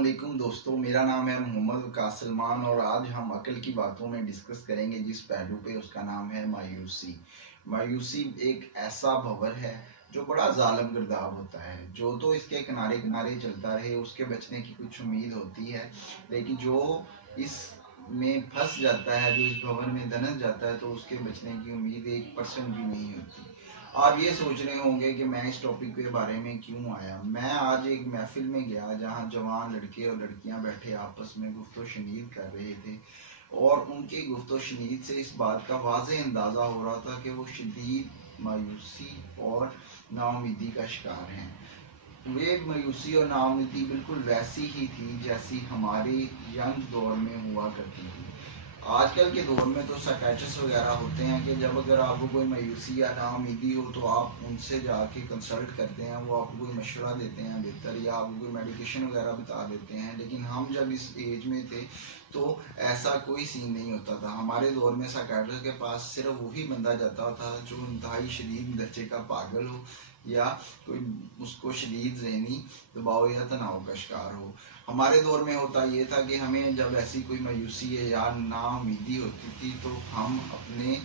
अस्सलामुअलैकुम दोस्तों, मेरा नाम है मोहम्मद वकास सलमान और आज हम अक्ल की बातों में डिस्कस करेंगे जिस पहलू पे, उसका नाम है मायूसी। मायूसी एक ऐसा भंवर है जो बड़ा जालिम गिरदाव होता है। जो तो इसके किनारे किनारे चलता रहे उसके बचने की कुछ उम्मीद होती है, लेकिन जो इस में फंस जाता है, जो इस भंवर में दनस जाता है, तो उसके बचने की उम्मीद 1% भी नहीं होती। आप ये सोच रहे होंगे कि मैं इस टॉपिक के बारे में क्यों आया। मैं आज एक महफिल में गया जहाँ जवान लड़के और लड़कियां बैठे आपस में गुफ्तो शनीद कर रहे थे, और उनकी गुफ्तो शनीद से इस बात का वाज़ेह अंदाज़ा हो रहा था कि वो शदीद मायूसी और नाउमीदी का शिकार हैं। वे मायूसी और नाउमीदी बिल्कुल वैसी ही थी जैसी हमारे यंग दौर में हुआ करती थी। आजकल के दौर में तो साइकियाट्रिस्ट वगैरह होते हैं कि जब अगर आपको कोई मायूसी या नाउमीदी हो तो आप उनसे जाके कंसल्ट करते हैं, वो आपको कोई मशवरा देते हैं बेहतर, या आपको कोई मेडिकेशन वगैरह बता देते हैं। लेकिन हम जब इस एज में थे तो ऐसा कोई सीन नहीं होता था। हमारे दौर में साइकियाट्रिस्ट के पास सिर्फ वही बंदा जाता था जो इंतहाई शदीद दर्जे का पागल हो या कोई उसको शदीद ज़हनी दबाव या तनाव का शिकार हो। हमारे दौर में होता ये था कि हमें जब ऐसी कोई मायूसी या नाउमीदी होती थी तो हम अपने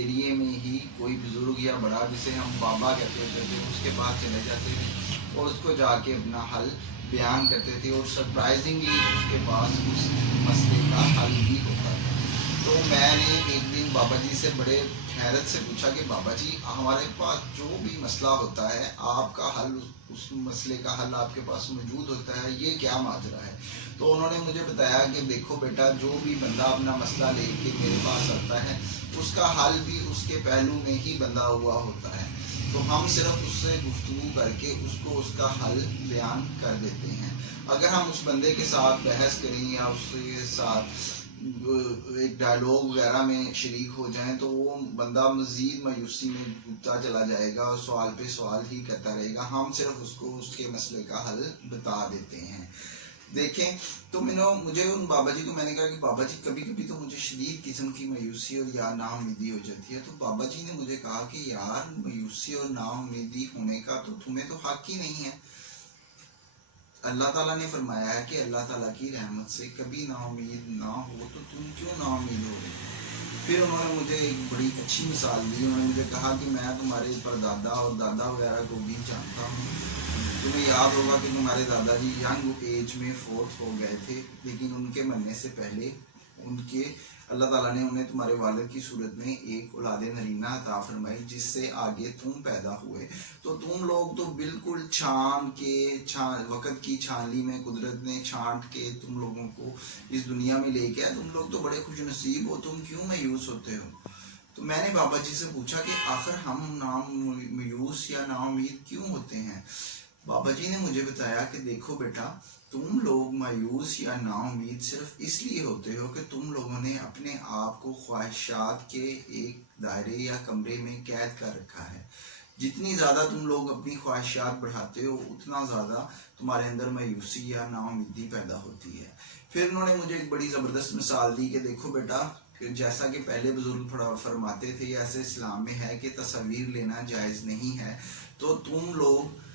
एरिए में ही कोई बुज़ुर्ग या बड़ा, जिसे हम बाबा कहते थे, उसके पास चले जाते थे और उसको जाके अपना हल बयान करते थे, और सरप्राइजिंगली उसके पास उस मसले का हल भी होता था। तो मैंने एक दिन बाबा जी से बड़े हैरत से पूछा कि बाबा जी, हमारे पास जो भी मसला होता है आपका हल, उस मसले का हल आपके पास मौजूद होता है, ये क्या माजरा है। तो उन्होंने मुझे बताया कि देखो बेटा, जो भी बंदा अपना मसला लेके मेरे पास आता है उसका हल भी उसके पहलू में ही बंधा हुआ होता है। तो हम सिर्फ उससे गुफ्तगू करके उसको उसका हल बयान कर देते हैं। अगर हम उस बंदे के साथ बहस करें या उसके साथ एक डायलॉग वगैरह में शरीक हो जाएं तो वो बंदा मज़ीद मायूसी में डूबता चला जाएगा और सवाल पे सवाल ही करता रहेगा। हम सिर्फ उसको उसके मसले का हल बता देते हैं। देखें, तो मुझे उन बाबा जी को मैंने कहा कि बाबा जी, कभी कभी तो मुझे शदीद किस्म की मायूसी और या नाउमीदी हो जाती है। तो बाबा जी ने मुझे कहा कि यार, मायूसी और नाउमीदी होने का तो तुम्हें तो हक ही नहीं है। अल्लाह ताला ने फरमाया है कि अल्लाह ताला की रहमत से कभी नाउमीद ना हो, तो तुम क्यों नाउमीद हो रहे हो। फिर उन्होंने मुझे एक बड़ी अच्छी मिसाल दी। उन्होंने मुझे कहा कि मैं तुम्हारे परदादा और दादा वगैरह को भी जानता हूँ। तुम्हें याद होगा कि तुम्हारे दादाजी यंग एज में फोर्थ हो गए थे, लेकिन उनके मरने से पहले उनके अल्लाह ताला ने उन्हें तुम्हारे वालिद की सूरत में एक औलाद नरीना अता फरमाई, जिससे आगे तुम पैदा हुए। तो तुम लोग तो बिल्कुल वक़्त की छानली में कुदरत ने छांट के तुम लोगों को इस दुनिया में लेके आए। तुम लोग तो बड़े खुश नसीब हो, तुम क्यों मायूस होते हो। तो मैंने बाबा जी से पूछा कि आखिर हम मायूस या नाउमीद क्यों होते हैं। बाबा जी ने मुझे बताया कि देखो बेटा, तुम लोग मायूस या नाउमीद सिर्फ इसलिए होते हो कि तुम लोगों ने अपने आप को ख्वाहिशात के एक दायरे या कमरे में कैद कर रखा है। जितनी ज़्यादा तुम लोग अपनी ख्वाहिशात बढ़ाते हो, उतना ज़्यादा तुम्हारे अंदर मायूसी या नाउमीदी पैदा होती है। फिर उन्होंने मुझे एक बड़ी ज़बरदस्त मिसाल दी कि देखो बेटा, जैसा कि पहले बुजुर्ग फरमाते थे, ऐसे इस्लाम में है कि तस्वीर लेना जायज़ नहीं है। तो तुम लोग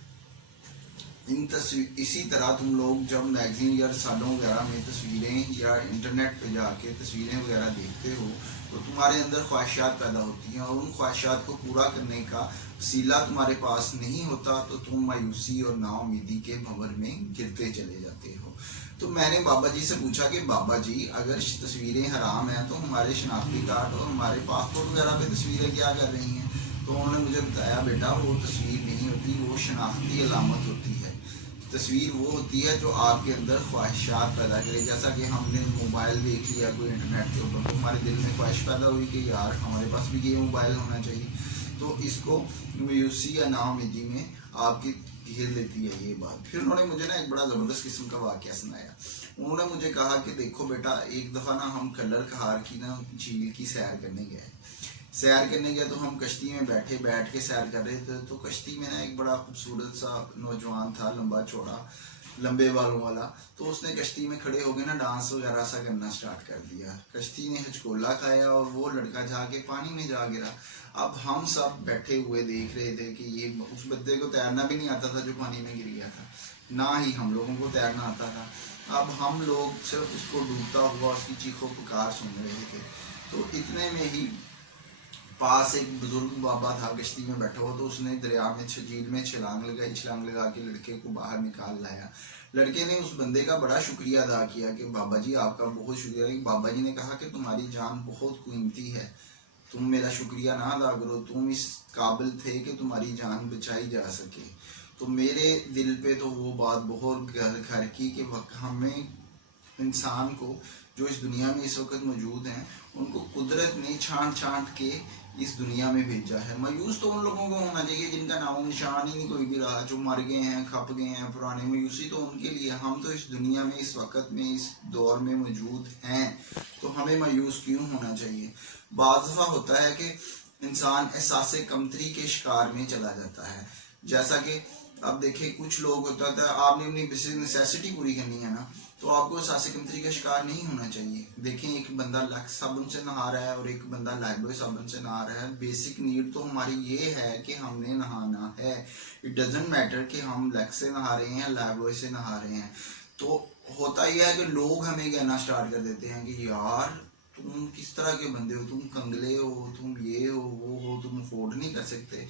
इसी तरह तुम लोग जब मैगजीन या रसालों वगैरह में तस्वीरें या इंटरनेट पे जाके तस्वीरें वगैरह देखते हो तो तुम्हारे अंदर ख्वाहिशात पैदा होती हैं, और उन ख्वाहिशात को पूरा करने का वसीला तुम्हारे पास नहीं होता, तो तुम मायूसी और नाउमीदी के भंवर में गिरते चले जाते हो। तो मैंने बाबा जी से पूछा कि बाबा जी, अगर तस्वीरें हराम हैं तो हमारे शनाख्ती कार्ड और हमारे पासपोर्ट वगैरह पे तस्वीरें क्या कर रही हैं। तो उन्होंने मुझे बताया, बेटा वो तस्वीर नहीं होती, वो शनाख्ती अलामत होती है। तस्वीर वो होती है जो आपके अंदर ख्वाहिशात पैदा करे। जैसा कि हमने मोबाइल देख लिया कोई इंटरनेट के ऊपर, तो हमारे दिल में ख्वाहिश पैदा हुई कि यार हमारे पास भी ये मोबाइल होना चाहिए। तो इसको मायूसी या नाउमीदी में आपकी घेर लेती है ये बात। फिर उन्होंने मुझे ना एक बड़ा ज़बरदस्त किस्म का वाक़या सुनाया। उन्होंने मुझे कहा कि देखो बेटा, एक दफ़ा ना हम कलर कहार की ना झील की सैर करने गए। तो हम कश्ती में बैठ के सैर कर रहे थे। तो कश्ती में ना एक बड़ा खूबसूरत सा नौजवान था, लंबा चौड़ा, लंबे बालों वाला। तो उसने कश्ती में खड़े होकर ना डांस वगैरह सा करना स्टार्ट कर दिया। कश्ती ने हिचकोला खाया और वो लड़का जाके पानी में जा गिरा। अब हम सब बैठे हुए देख रहे थे कि ये उस बंदे को तैरना भी नहीं आता था जो पानी में गिर गया था। نہ ہی ہم لوگوں کو تیرنا آتا تھا. اب ہم لوگ صرف اس کو ڈوبتا ہوا اس کی چیخ و پکار سن رہے تھے. تو اتنے میں ہی پاس ایک بزرگ بابا تھا کشتی میں بیٹھا ہوا, تو اس نے دریا میں جھیل میں چھلانگ لگائی. چھلانگ لگا کے لڑکے کو باہر نکال لایا. لڑکے نے اس بندے کا بڑا شکریہ ادا کیا کہ بابا جی آپ کا بہت شکریہ. بابا جی نے کہا کہ تمہاری جان بہت قیمتی ہے, تم میرا شکریہ نہ ادا کرو, تم اس قابل تھے کہ تمہاری جان بچائی جا سکے. تو میرے دل پہ تو وہ بات بہت گھر کی کہ ہمیں انسان کو جو اس دنیا میں اس وقت موجود ہیں ان کو قدرت نے چھانٹ چھانٹ کے اس دنیا میں بھیجا ہے. مایوس تو ان لوگوں کو ہونا چاہیے جن کا نام و نشان ہی نہیں کوئی بھی رہا, جو مر گئے ہیں, کھپ گئے ہیں پرانے. مایوسی تو ان کے لیے, ہم تو اس دنیا میں اس وقت میں اس دور میں موجود ہیں, تو ہمیں مایوس کیوں ہونا چاہیے. بعض دفعہ ہوتا ہے کہ انسان احساس کمتری کے شکار میں چلا جاتا ہے. جیسا کہ اب دیکھیں کچھ لوگ ہوتا تھا, آپ نے اپنی بیسک نیسیسٹی پوری کرنی ہے نا, تو آپ کو احساس کمتری کا شکار نہیں ہونا چاہیے. دیکھیں ایک بندہ لکس صابن سے نہا رہا ہے اور ایک بندہ لائف بوائے صابن سے نہا رہا ہے. بیسک نیڈ تو ہماری یہ ہے کہ ہم نے نہانا ہے. اٹ ڈزنٹ میٹر کہ ہم لکس سے نہا رہے ہیں لائف بوائے سے نہا رہے ہیں. تو ہوتا یہ ہے کہ لوگ ہمیں کہنا اسٹارٹ کر دیتے ہیں کہ یار تم کس طرح کے بندے ہو, تم کنگلے ہو, تم یہ ہو وہ ہو, تم افورڈ نہیں کر سکتے.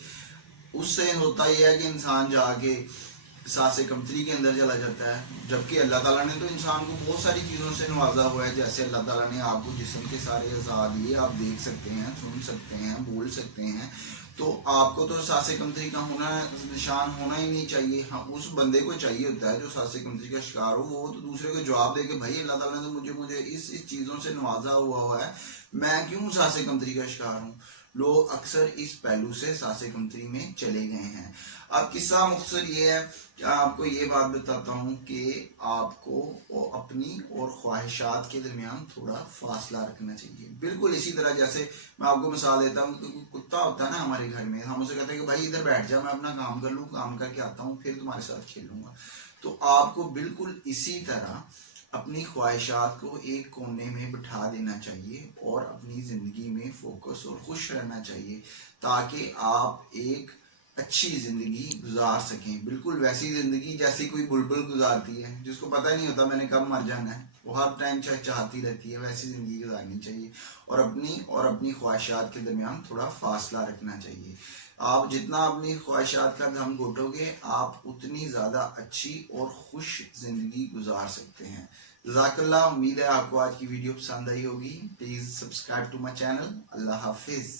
اس سے ہوتا یہ ہے کہ انسان جا کے احساس کمتری کے اندر چلا جاتا ہے. جبکہ اللہ تعالیٰ نے تو انسان کو بہت ساری چیزوں سے نوازا ہوا ہے. جیسے اللہ تعالیٰ نے آپ کو جسم کے سارے اعضاء دیے, آپ دیکھ سکتے ہیں, سن سکتے ہیں, بول سکتے ہیں. تو آپ کو تو احساس کمتری کا ہونا نشان ہونا ہی نہیں چاہیے. ہاں اس بندے کو چاہیے ہوتا ہے جو احساس کمتری کا شکار ہو, وہ تو دوسرے کو جواب دے کہ بھائی اللہ تعالیٰ نے تو مجھے اس چیزوں سے نوازا ہوا ہے, میں کیوں احساس کمتری کا شکار ہوں. لوگ اکثر اس پہلو سے احساس کمتری میں چلے گئے ہیں. اب قصہ مختصر یہ ہے کہ آپ کو یہ بات بتاتا ہوں کہ آپ کو اپنی اور خواہشات کے درمیان تھوڑا فاصلہ رکھنا چاہیے. بالکل اسی طرح جیسے میں آپ کو مثال دیتا ہوں کہ کتا ہوتا ہے نا ہمارے گھر میں, ہم اسے کہتے ہیں کہ بھائی ادھر بیٹھ جا, میں اپنا کام کر لوں, کام کر کے آتا ہوں, پھر تمہارے ساتھ کھیلوں گا. تو آپ کو بالکل اسی طرح اپنی خواہشات کو ایک کونے میں بٹھا دینا چاہیے اور اپنی زندگی میں فوکس اور خوش رہنا چاہیے, تاکہ آپ ایک اچھی زندگی گزار سکیں. بالکل ویسی زندگی جیسی کوئی بلبل گزارتی ہے, جس کو پتہ نہیں ہوتا میں نے کب مر جانا ہے, وہ ہر ٹائم چاہتی رہتی ہے. ویسی زندگی گزارنی چاہیے اور اپنی خواہشات کے درمیان تھوڑا فاصلہ رکھنا چاہیے. آپ جتنا اپنی خواہشات کا دم گھوٹو گے, آپ اتنی زیادہ اچھی اور خوش زندگی گزار سکتے ہیں. جزاک اللہ. امید ہے آپ کو آج کی ویڈیو پسند آئی ہوگی. Please subscribe to my channel. اللہ حافظ.